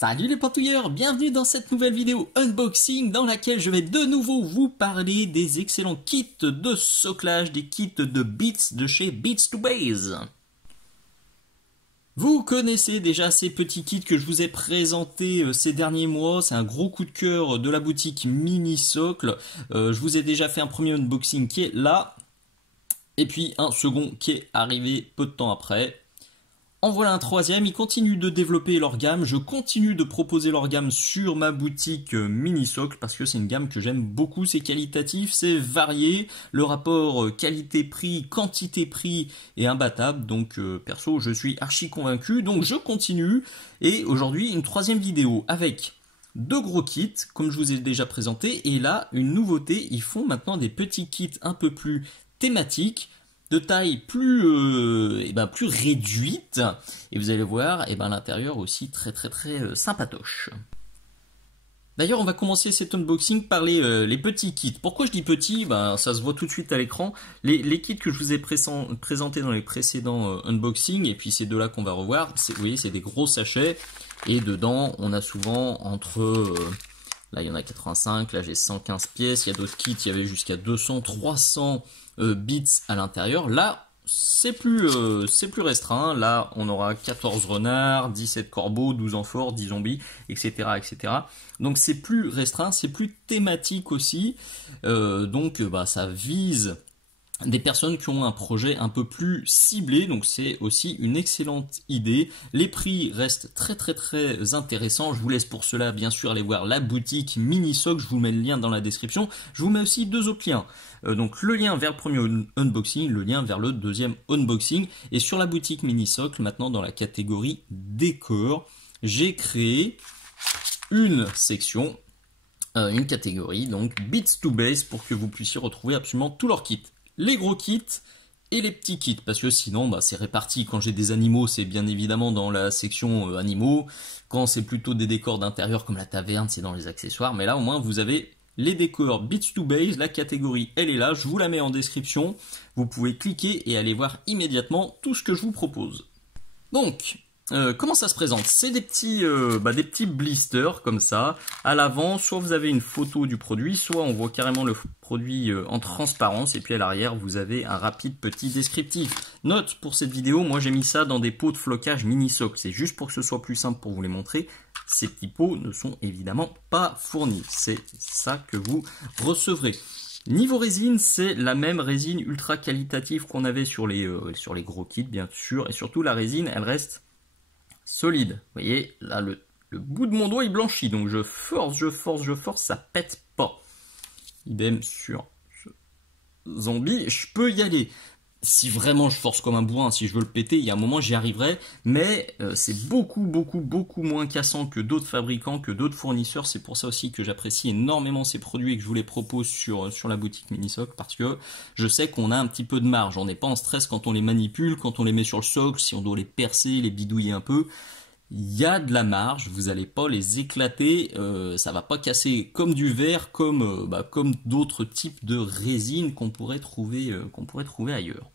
Salut les pantouilleurs, bienvenue dans cette nouvelle vidéo unboxing dans laquelle je vais de nouveau vous parler des excellents kits de soclage, des kits de Beats de chez Beats2Base. Vous connaissez déjà ces petits kits que je vous ai présentés ces derniers mois, c'est un gros coup de cœur de la boutique Mini Socle. Je vous ai déjà fait un premier unboxing qui est là, et puis un second qui est arrivé peu de temps après. En voilà un troisième, ils continuent de développer leur gamme, je continue de proposer leur gamme sur ma boutique Mini Socle parce que c'est une gamme que j'aime beaucoup, c'est qualitatif, c'est varié, le rapport qualité-prix, quantité-prix est imbattable, donc perso je suis archi convaincu, donc je continue, et aujourd'hui une troisième vidéo avec deux gros kits, comme je vous ai déjà présenté, et là une nouveauté, ils font maintenant des petits kits un peu plus thématiques, de taille plus réduite, et vous allez voir l'intérieur aussi très sympatoche. D'ailleurs on va commencer cet unboxing par les petits kits. Pourquoi je dis petits? Ça se voit tout de suite à l'écran. Les kits que je vous ai présentés dans les précédents unboxings, et puis ces deux là qu'on va revoir, vous voyez c'est des gros sachets, et dedans on a souvent entre... là il y en a 85, là j'ai 115 pièces, il y a d'autres kits, il y avait jusqu'à 200, 300 bits à l'intérieur. Là c'est plus restreint, là on aura 14 renards, 17 corbeaux, 12 amphores, 10 zombies, etc. Donc c'est plus restreint, c'est plus thématique aussi, donc ça vise des personnes qui ont un projet un peu plus ciblé, donc c'est aussi une excellente idée. Les prix restent très intéressants. Je vous laisse pour cela bien sûr aller voir la boutique Mini Socle, je vous mets le lien dans la description. Je vous mets aussi deux autres liens, donc le lien vers le premier unboxing, le lien vers le deuxième unboxing. Et sur la boutique Mini Socle, maintenant dans la catégorie décor, j'ai créé une section, une catégorie, donc Beats2Base, pour que vous puissiez retrouver absolument tous leurs kits. Les gros kits et les petits kits, parce que sinon c'est réparti. Quand j'ai des animaux, c'est bien évidemment dans la section animaux. Quand c'est plutôt des décors d'intérieur comme la taverne, c'est dans les accessoires. Mais là au moins vous avez les décors Beats2Base, la catégorie elle est là, je vous la mets en description. Vous pouvez cliquer et aller voir immédiatement tout ce que je vous propose. Donc, comment ça se présente? C'est des petits blisters comme ça. À l'avant, soit vous avez une photo du produit, soit on voit carrément le produit en transparence. Et puis à l'arrière, vous avez un rapide petit descriptif. Note pour cette vidéo, moi j'ai mis ça dans des pots de flocage Mini Socle. C'est juste pour que ce soit plus simple pour vous les montrer. Ces petits pots ne sont évidemment pas fournis. C'est ça que vous recevrez. Niveau résine, c'est la même résine ultra qualitative qu'on avait sur les gros kits, bien sûr. Et surtout, la résine, elle reste solide. Vous voyez, là, le bout de mon doigt, il blanchit. Donc, je force, ça pète pas. Idem sur ce zombie, je peux y aller. Si vraiment je force comme un bourrin, si je veux le péter, il y a un moment j'y arriverai, mais c'est beaucoup moins cassant que d'autres fabricants, que d'autres fournisseurs. C'est pour ça aussi que j'apprécie énormément ces produits et que je vous les propose sur la boutique Mini Socle, parce que je sais qu'on a un petit peu de marge. On n'est pas en stress quand on les manipule, quand on les met sur le socle, si on doit les percer, les bidouiller un peu. Il y a de la marge, vous n'allez pas les éclater, ça va pas casser comme du verre, comme d'autres types de résines qu'on pourrait trouver ailleurs.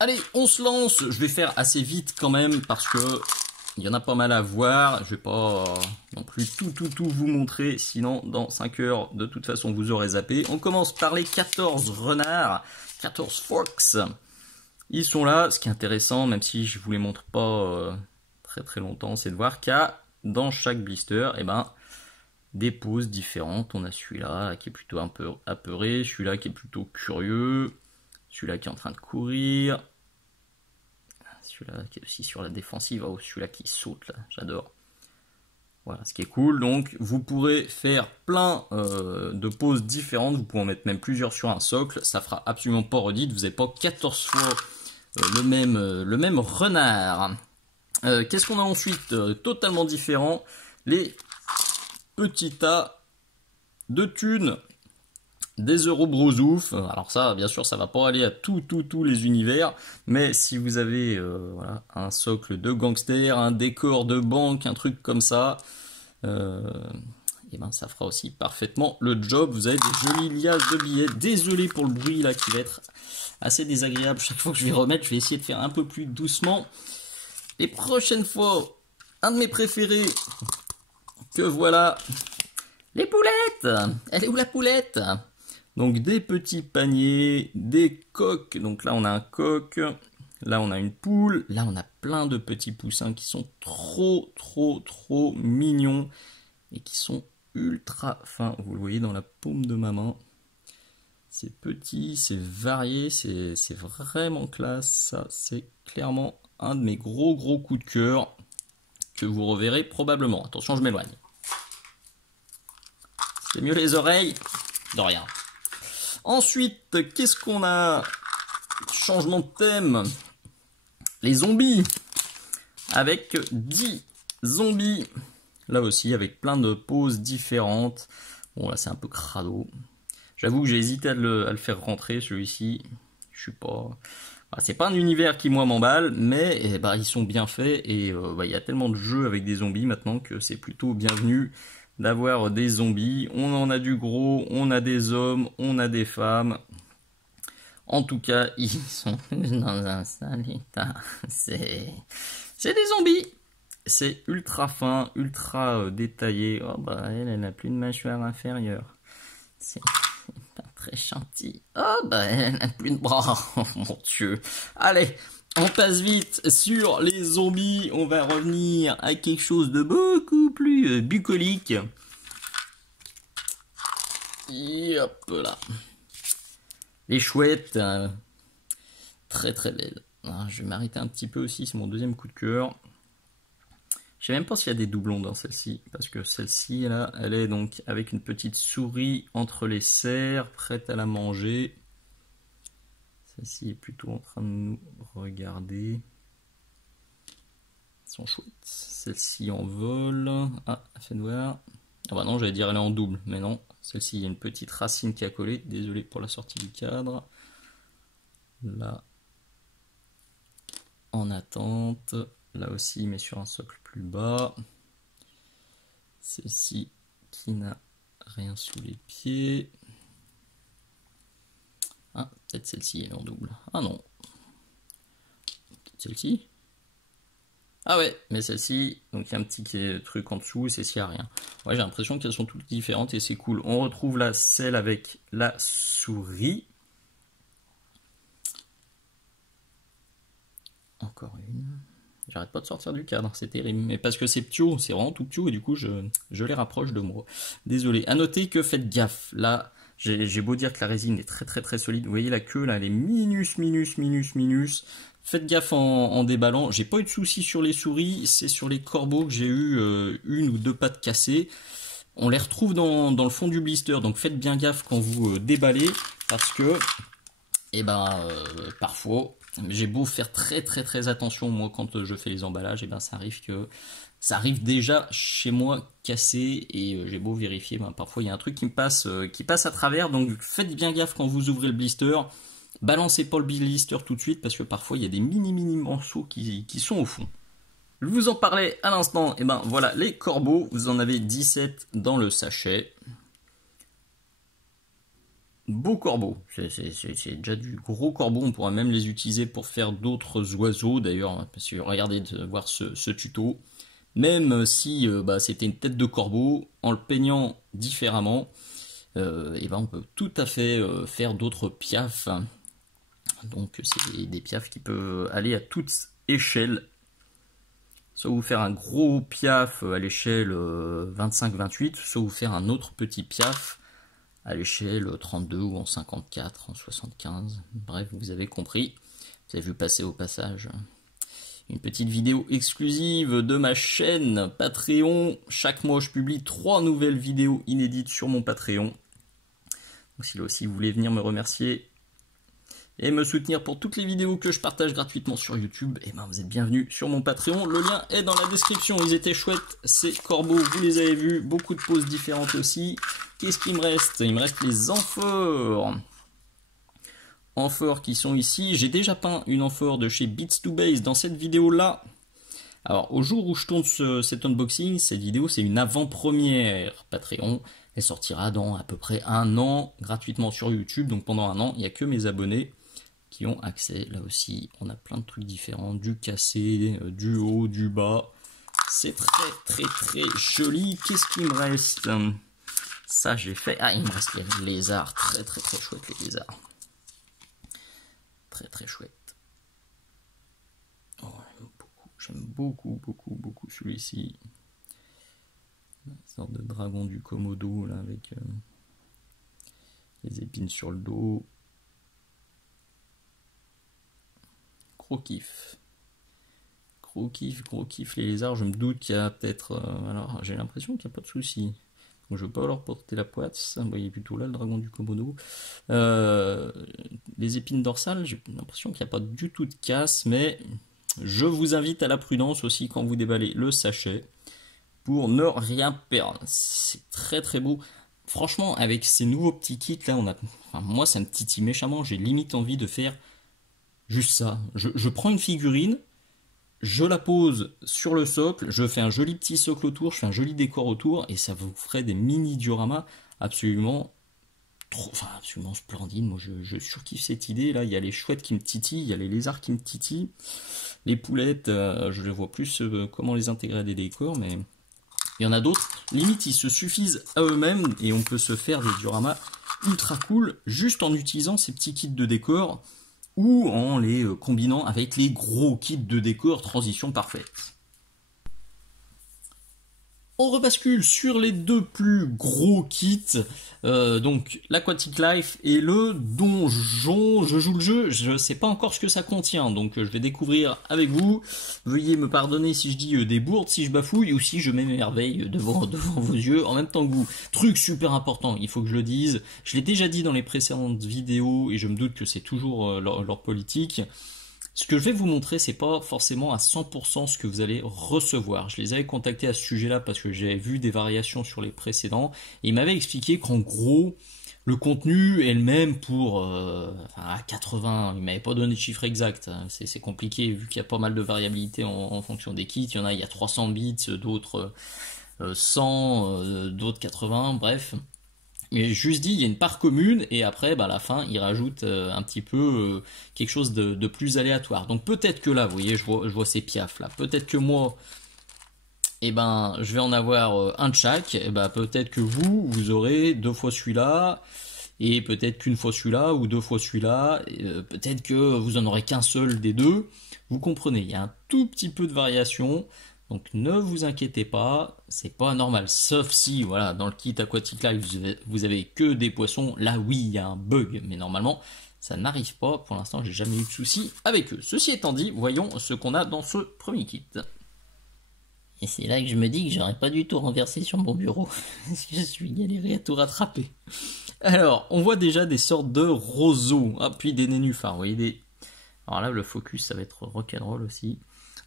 Allez, on se lance. Je vais faire assez vite quand même parce que il y en a pas mal à voir. Je vais pas non plus tout vous montrer, sinon dans 5 heures de toute façon vous aurez zappé. On commence par les 14 renards, 14 forks. Ils sont là. Ce qui est intéressant, même si je vous les montre pas très longtemps, c'est de voir qu'il y a dans chaque blister des poses différentes. On a celui-là qui est plutôt un peu apeuré, celui-là qui est plutôt curieux, celui-là qui est en train de courir, celui-là qui est aussi sur la défensive, oh, celui-là qui saute là, j'adore. Voilà, ce qui est cool. Donc vous pourrez faire plein de poses différentes, vous pouvez en mettre même plusieurs sur un socle, ça fera absolument pas redite, vous n'avez pas 14 fois le même renard. Qu'est-ce qu'on a ensuite totalement différent? Les petits tas de thunes, des euros brosouf. Alors ça, bien sûr, ça va pas aller à tous les univers, mais si vous avez voilà, un socle de gangster, un décor de banque, un truc comme ça, ça fera aussi parfaitement le job. Vous avez des jolies liasses de billets. Désolé pour le bruit là qui va être assez désagréable. Chaque fois que je vais remettre, je vais essayer de faire un peu plus doucement. Les prochaines fois, un de mes préférés, que voilà, les poulettes. Elle est où la poulette? Donc des petits paniers, des coques, donc là on a un coq, là on a une poule, là on a plein de petits poussins qui sont trop mignons et qui sont ultra fins, vous le voyez dans la paume de ma main. C'est petit, c'est varié, c'est vraiment classe, ça c'est clairement un de mes gros coups de cœur que vous reverrez probablement. Attention, je m'éloigne. C'est mieux les oreilles? De rien. Ensuite, qu'est-ce qu'on a? Changement de thème. Les zombies. Avec 10 zombies. Là aussi, avec plein de poses différentes. Bon, là, c'est un peu crado. J'avoue que j'ai hésité à le faire rentrer, celui-ci. Je suis pas... c'est pas un univers qui, moi, m'emballe, mais ils sont bien faits. Et il y a tellement de jeux avec des zombies maintenant que c'est plutôt bienvenu d'avoir des zombies. On en a du gros, on a des hommes, on a des femmes. En tout cas, ils sont dans un sale état. C'est des zombies. C'est ultra fin, ultra détaillé. Oh elle n'a plus de mâchoire inférieure. C'est pas très gentil. Oh elle n'a plus de bras. Oh mon Dieu. Allez, on passe vite sur les zombies. On va revenir à quelque chose de beaucoup plus bucolique. Et hop là. Les chouettes. Très belles. Je vais m'arrêter un petit peu aussi. C'est mon deuxième coup de cœur. Je sais même pas s'il y a des doublons dans celle-ci, parce que celle-ci, là, elle est donc avec une petite souris entre les serres, prête à la manger. Celle-ci est plutôt en train de nous regarder. Elles sont chouettes. Celle-ci en vol. Ah, faites voir. Ah bah non, j'allais dire elle est en double, mais non. Celle-ci, il y a une petite racine qui a collé. Désolé pour la sortie du cadre. Là, en attente. Là aussi, mais sur un socle plus bas. Celle-ci qui n'a rien sous les pieds. Ah, peut-être celle-ci, elle est en double. Ah non. Celle-ci. Ah ouais, mais celle-ci, donc il y a un petit truc en dessous, et celle-ci, il n'y a rien. Ouais, j'ai l'impression qu'elles sont toutes différentes et c'est cool. On retrouve là celle avec la souris. Encore une. J'arrête pas de sortir du cadre, c'est terrible. Mais parce que c'est ptio, c'est vraiment tout ptio et du coup je les rapproche de moi. Désolé. À noter que faites gaffe. Là, j'ai beau dire que la résine est très solide. Vous voyez la queue là, elle est minus. Faites gaffe en déballant. J'ai pas eu de soucis sur les souris, c'est sur les corbeaux que j'ai eu une ou deux pattes cassées. On les retrouve dans le fond du blister, donc faites bien gaffe quand vous déballez parce que, parfois. J'ai beau faire très attention moi quand je fais les emballages, ça arrive déjà chez moi cassé et j'ai beau vérifier, parfois il y a un truc qui passe à travers, donc faites bien gaffe quand vous ouvrez le blister, balancez pas le blister tout de suite parce que parfois il y a des mini morceaux qui sont au fond. Je vous en parlais à l'instant, voilà les corbeaux, vous en avez 17 dans le sachet. Beau corbeau, c'est déjà du gros corbeau, on pourra même les utiliser pour faire d'autres oiseaux d'ailleurs, parce que regardez de voir ce tuto, même si c'était une tête de corbeau, en le peignant différemment, on peut tout à fait faire d'autres piafs, donc c'est des piafs qui peuvent aller à toute échelle, soit vous faire un gros piaf à l'échelle 25-28, soit vous faire un autre petit piaf à l'échelle 32 ou en 54, en 75, bref, vous avez compris. Vous avez vu passer au passage une petite vidéo exclusive de ma chaîne Patreon. Chaque mois, je publie 3 nouvelles vidéos inédites sur mon Patreon. Donc si là aussi vous voulez venir me remercier et me soutenir pour toutes les vidéos que je partage gratuitement sur YouTube, vous êtes bienvenus sur mon Patreon. Le lien est dans la description. Ils étaient chouettes, ces corbeaux, vous les avez vus. Beaucoup de poses différentes aussi. Qu'est-ce qu'il me reste? Il me reste les amphores. Amphores qui sont ici. J'ai déjà peint une amphore de chez Beats2Base dans cette vidéo-là. Alors, au jour où je tourne cet unboxing, cette vidéo, c'est une avant-première Patreon. Elle sortira dans à peu près 1 an, gratuitement sur YouTube. Donc pendant 1 an, il n'y a que mes abonnés qui ont accès. Là aussi, on a plein de trucs différents. Du cassé, du haut, du bas. C'est très très très joli. Qu'est-ce qu'il me reste? Ça j'ai fait. Ah, il me reste les lézards. Très très très chouette les lézards. Très très chouette. Oh, j'aime beaucoup beaucoup beaucoup celui-ci. Une sorte de dragon du Komodo là avec les épines sur le dos. Gros kiff. Gros kiff les lézards. Je me doute qu'il y a peut-être. Alors j'ai l'impression qu'il n'y a pas de souci. Donc je ne veux pas leur porter la poisse. Vous voyez plutôt là le dragon du Komodo. Les épines dorsales, j'ai l'impression qu'il n'y a pas du tout de casse, mais je vous invite à la prudence aussi quand vous déballez le sachet pour ne rien perdre. C'est très très beau. Franchement, avec ces nouveaux petits kits là, moi ça me titille méchamment. J'ai limite envie de faire juste ça. Je prends une figurine. Je la pose sur le socle, je fais un joli petit socle autour, je fais un joli décor autour, et ça vous ferait des mini dioramas absolument splendides. Moi je surkiffe cette idée. Là, il y a les chouettes qui me titillent, il y a les lézards qui me titillent, les poulettes, je les vois plus comment les intégrer à des décors, mais il y en a d'autres. Limite, ils se suffisent à eux-mêmes, et on peut se faire des dioramas ultra cool juste en utilisant ces petits kits de décor, ou en les combinant avec les gros kits de décor, transition parfaite. On rebascule sur les deux plus gros kits, donc l'Aquatic Life et le Donjon. Je joue le jeu, je ne sais pas encore ce que ça contient, donc je vais découvrir avec vous. Veuillez me pardonner si je dis des bourdes, si je bafouille, ou si je m'émerveille devant vos yeux en même temps que vous. Truc super important, il faut que je le dise. Je l'ai déjà dit dans les précédentes vidéos, et je me doute que c'est toujours leur politique. Ce que je vais vous montrer, c'est pas forcément à 100% ce que vous allez recevoir. Je les avais contactés à ce sujet-là parce que j'avais vu des variations sur les précédents, et ils m'avaient expliqué qu'en gros, le contenu est le même pour à 80. Ils m'avaient pas donné de chiffre exact. C'est compliqué vu qu'il y a pas mal de variabilité en fonction des kits. Il y a 300 bits, d'autres 100, d'autres 80, bref. Mais juste dit, il y a une part commune, et après, à la fin, il rajoute un petit peu quelque chose de plus aléatoire. Donc peut-être que là, vous voyez, je vois ces piafs là. Peut-être que moi, je vais en avoir un de chaque. Peut-être que vous aurez 2 fois celui-là, et peut-être qu'une fois celui-là, ou 2 fois celui-là. Peut-être que vous en aurez qu'un seul des deux. Vous comprenez, il y a un tout petit peu de variation. Donc ne vous inquiétez pas, c'est pas normal, sauf si voilà, dans le kit Aquatic Life vous avez que des poissons, là oui il y a un bug, mais normalement ça n'arrive pas, pour l'instant j'ai jamais eu de soucis avec eux. Ceci étant dit, voyons ce qu'on a dans ce premier kit. Et c'est là que je me dis que j'aurais pas du tout renversé sur mon bureau, parce que je suis galéré à tout rattraper. Alors, on voit déjà des sortes de roseaux, puis des nénuphars, vous voyez Alors là le focus ça va être rock'n'roll aussi.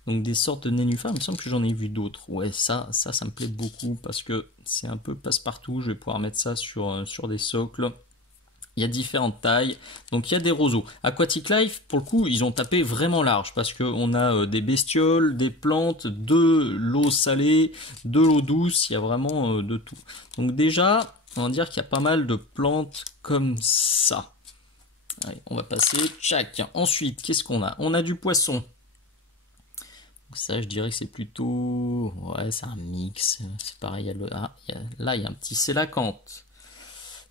Donc des sortes de nénuphars, il me semble que j'en ai vu d'autres. Ouais, ça me plaît beaucoup parce que c'est un peu passe-partout. Je vais pouvoir mettre ça sur des socles. Il y a différentes tailles. Donc il y a des roseaux. Aquatic Life, pour le coup, ils ont tapé vraiment large parce qu'on a des bestioles, des plantes, de l'eau salée, de l'eau douce. Il y a vraiment de tout. Donc déjà, on va dire qu'il y a pas mal de plantes comme ça. Allez, on va passer. Tchac. Ensuite, qu'est-ce qu'on a? On a du poisson. Ça, je dirais que c'est plutôt... Ouais, c'est un mix. C'est pareil, là, il y a un petit sélacanthe.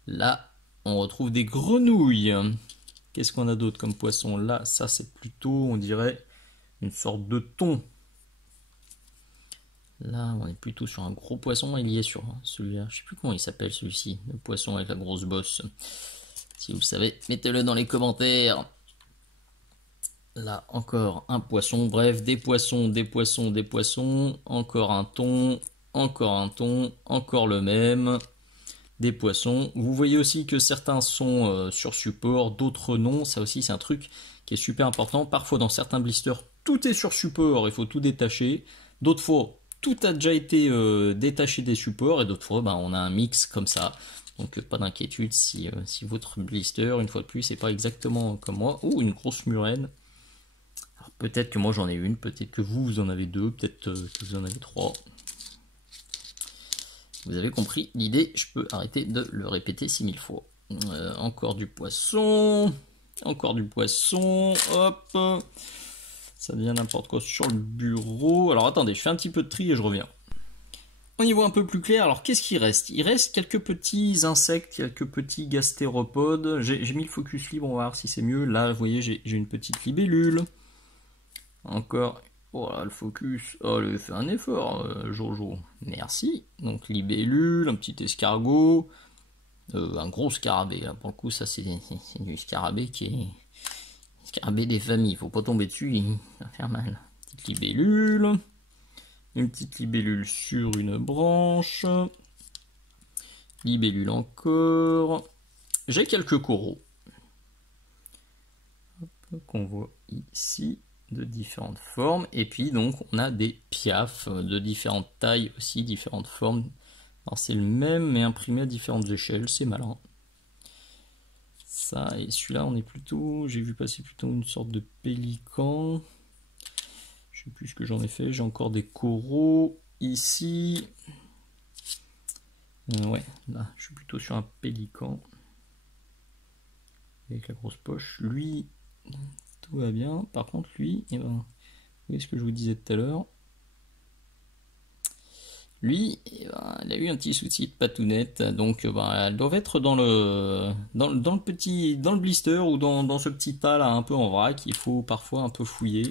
Là, on retrouve des grenouilles. Qu'est-ce qu'on a d'autre comme poisson? Là, ça, c'est plutôt, on dirait, une sorte de thon. Là, on est plutôt sur un gros poisson. Il y est sur celui-là. Je sais plus comment il s'appelle, celui-ci. Le poisson avec la grosse bosse. Si vous le savez, mettez-le dans les commentaires. Là, encore un poisson, bref, des poissons, des poissons, des poissons, encore un thon, encore le même, des poissons. Vous voyez aussi que certains sont sur support, d'autres non, ça aussi c'est un truc qui est super important. Parfois dans certains blisters, tout est sur support, il faut tout détacher. D'autres fois, tout a déjà été détaché des supports, et d'autres fois, on a un mix comme ça. Donc pas d'inquiétude si votre blister, une fois de plus, c'est pas exactement comme moi. Oh, une grosse murène. Peut-être que moi j'en ai une, peut-être que vous en avez 2, peut-être que vous en avez 3. Vous avez compris l'idée, je peux arrêter de le répéter 6000 fois. Encore du poisson, hop. Ça devient n'importe quoi sur le bureau. Alors attendez, je fais un petit peu de tri et je reviens. On y voit un peu plus clair. Alors qu'est-ce qu'il reste? Il reste quelques petits insectes, quelques petits gastéropodes. J'ai mis le focus libre, on va voir si c'est mieux. Là, vous voyez, j'ai une petite libellule. Encore. Oh là, le focus. Oh, il fait un effort, Jojo. Merci. Donc libellule, un petit escargot. Un gros scarabée. Là, pour le coup, ça c'est du scarabée qui est... Scarabée des familles. Faut pas tomber dessus, il va faire mal. Petite libellule. Une petite libellule sur une branche. Libellule encore. J'ai quelques coraux. Qu'on voit ici de différentes formes. Et puis donc on a des piafs de différentes tailles aussi, différentes formes. Alors c'est le même mais imprimé à différentes échelles, c'est malin. Ça et celui-là on est plutôt, j'ai vu passer plutôt une sorte de pélican. Je sais plus ce que j'en ai fait, j'ai encore des coraux ici. Ouais, là je suis plutôt sur un pélican. Avec la grosse poche. Lui, tout va bien. Par contre lui, eh ben, vous voyez ce que je vous disais tout à l'heure. Lui, eh ben, il a eu un petit souci de patounette, donc elles doivent être dans le blister ou dans ce petit tas là un peu en vrac. Il faut parfois un peu fouiller.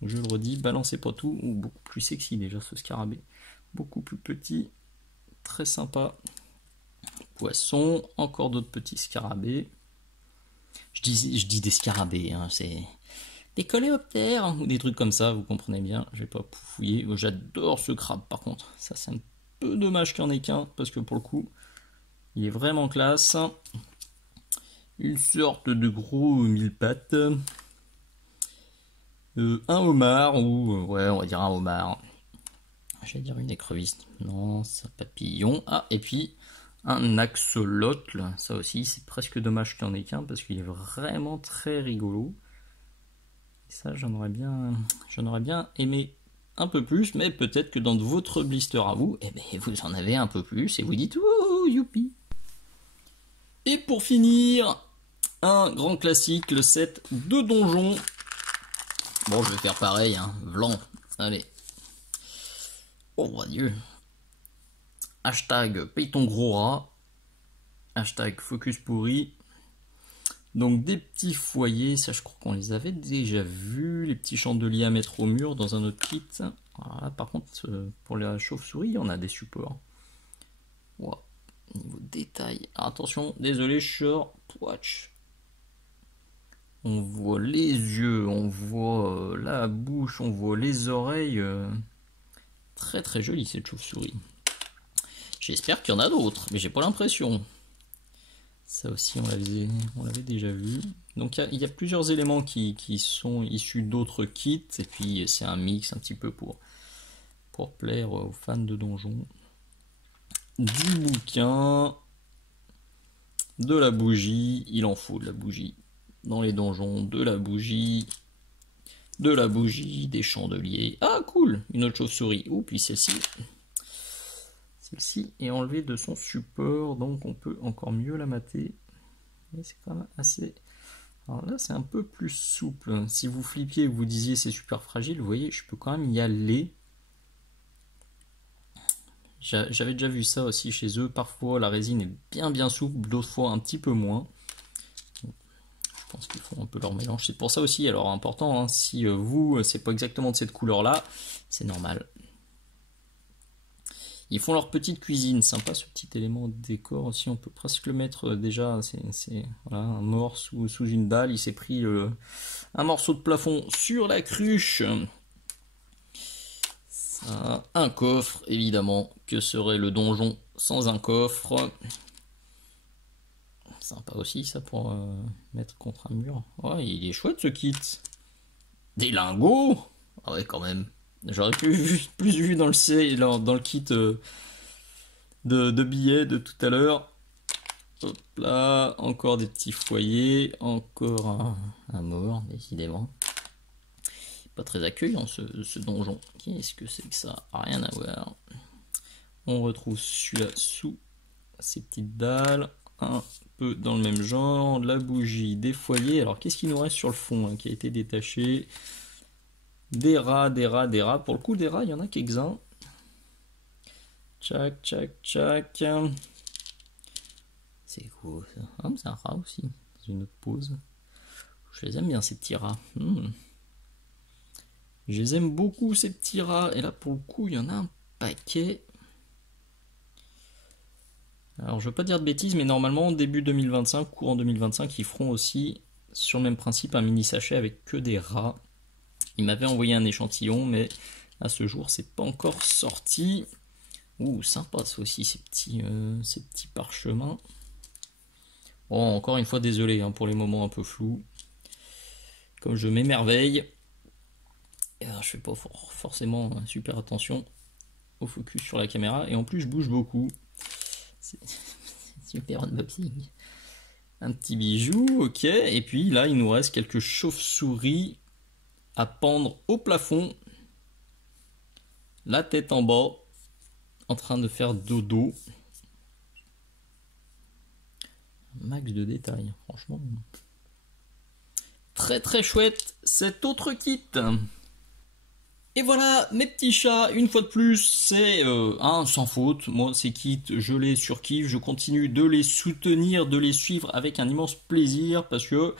Je le redis, balancez pas tout. Ou beaucoup plus sexy déjà ce scarabée, beaucoup plus petit, très sympa. Poisson, encore d'autres petits scarabées. Je dis des scarabées, hein, c'est des coléoptères ou des trucs comme ça, vous comprenez bien. Je vais pas fouiller. J'adore ce crabe par contre. Ça c'est un peu dommage qu'il n'y en ait qu'un parce que pour le coup, il est vraiment classe. Une sorte de gros mille pattes. Un homard ou ouais, on va dire un homard. J'allais dire une écrevisse. Non, c'est un papillon. Ah, et puis un axolotl. Ça aussi, c'est presque dommage qu'il n'y en ait qu'un parce qu'il est vraiment très rigolo. Et ça, j'en aurais bien aimé un peu plus, mais peut-être que dans votre blister à vous, eh ben, vous en avez un peu plus et vous dites oh, youpi. Et pour finir, un grand classique, le set de donjon. Bon, je vais faire pareil, hein. Vlan. Allez. Oh mon dieu. Hashtag paye ton gros rat. Hashtag focus pourri. Donc des petits foyers, ça je crois qu'on les avait déjà vus. Les petits chandeliers à mettre au mur dans un autre kit. Alors là par contre, pour la chauve-souris, on a des supports. Wow. Niveau détail. Alors, attention, désolé, short watch. On voit les yeux, on voit la bouche, on voit les oreilles. Très très jolie cette chauve-souris. J'espère qu'il y en a d'autres, mais j'ai pas l'impression. Ça aussi on l'avait déjà vu. Donc il y a plusieurs éléments qui sont issus d'autres kits. Et puis c'est un mix un petit peu pour plaire aux fans de donjons. Du bouquin. De la bougie. Il en faut de la bougie. Dans les donjons, de la bougie, des chandeliers. Ah cool, une autre chauve-souris. Oh, puis celle-ci est enlevée de son support, donc on peut encore mieux la mater. Mais c'est quand même assez... Alors là, c'est un peu plus souple. Si vous flippiez et que vous disiez c'est super fragile, vous voyez, je peux quand même y aller. J'avais déjà vu ça aussi chez eux. Parfois, la résine est bien souple, d'autres fois un petit peu moins. Je pense qu'ils font un peu leur mélange. C'est pour ça aussi, alors important, hein, si vous, c'est pas exactement de cette couleur-là, c'est normal. Ils font leur petite cuisine, sympa ce petit élément de décor aussi, on peut presque le mettre déjà, c'est voilà, un mort sous une dalle, il s'est pris un morceau de plafond sur la cruche. Ça, un coffre, évidemment, que serait le donjon sans un coffre? Sympa aussi ça pour mettre contre un mur. Ouais, il est chouette ce kit. Des lingots. Ah ouais quand même. J'aurais plus vu dans le kit de billets de tout à l'heure. Hop là, encore des petits foyers, encore un mort, décidément. Pas très accueillant ce donjon. Qu'est-ce que c'est que ça? Rien à voir. On retrouve celui-là sous ces petites dalles. Un peu dans le même genre, la bougie, des foyers. Alors qu'est-ce qu'il nous reste sur le fond hein, qui a été détaché? Des rats, des rats, des rats. Pour le coup, des rats, il y en a quelques-uns. Tchac, tchac, tchac. C'est quoi ça? Ah, c'est un rat aussi, dans une autre pose. Je les aime bien ces petits rats. Je les aime beaucoup ces petits rats. Et là pour le coup il y en a un paquet. Alors je veux pas dire de bêtises, mais normalement début 2025, courant 2025, ils feront aussi sur le même principe un mini sachet avec que des rats. Ils m'avaient envoyé un échantillon, mais à ce jour c'est pas encore sorti. Ouh, sympa ça aussi ces petits parchemins. Bon, encore une fois désolé pour les moments un peu flous. Comme je m'émerveille, je fais pas forcément super attention au focus sur la caméra, et en plus je bouge beaucoup. C'est super unboxing. Un petit bijou, ok, et puis là il nous reste quelques chauves-souris à pendre au plafond, la tête en bas, en train de faire dodo. Max de détails, franchement. Très très chouette cet autre kit. Et voilà, mes petits chats, une fois de plus, c'est un sans faute. Moi, ces kits, je les surkiffe, je continue de les soutenir, de les suivre avec un immense plaisir parce que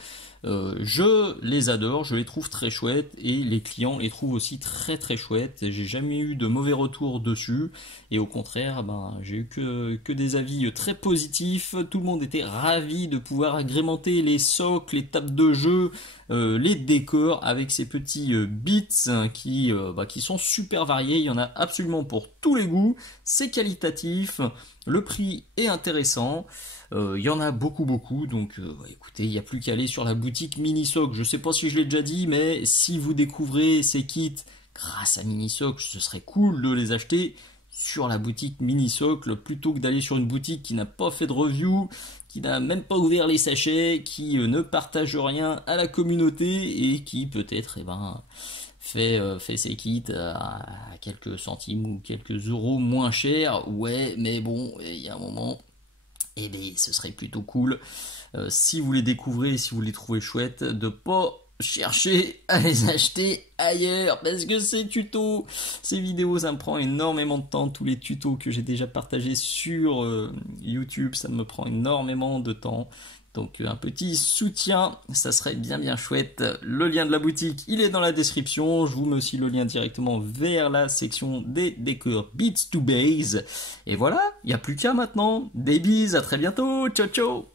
je les adore, je les trouve très chouettes et les clients les trouvent aussi très très chouettes. J'ai jamais eu de mauvais retours dessus et au contraire, j'ai eu que des avis très positifs. Tout le monde était ravi de pouvoir agrémenter les socles, les tables de jeu, les décors avec ces petits bits qui sont super variés. Il y en a absolument pour tous les goûts, c'est qualitatif, le prix est intéressant. Il y en a beaucoup, donc écoutez, il n'y a plus qu'à aller sur la boutique Minisoc. Je ne sais pas si je l'ai déjà dit, mais si vous découvrez ces kits grâce à Minisoc, ce serait cool de les acheter sur la boutique Minisoc plutôt que d'aller sur une boutique qui n'a pas fait de review, qui n'a même pas ouvert les sachets, qui ne partage rien à la communauté et qui peut-être fait ses kits à quelques centimes ou quelques euros moins cher. Ouais, mais bon, il y a un moment... Et bien, ce serait plutôt cool, si vous les découvrez, si vous les trouvez chouettes, de pas chercher à les acheter ailleurs, parce que ces tutos, ces vidéos, ça me prend énormément de temps. Tous les tutos que j'ai déjà partagés sur YouTube, ça me prend énormément de temps. Donc un petit soutien, ça serait bien chouette. Le lien de la boutique, il est dans la description. Je vous mets aussi le lien directement vers la section des décors Beats to Base. Et voilà, il n'y a plus qu'à maintenant. Des bises, à très bientôt. Ciao ciao.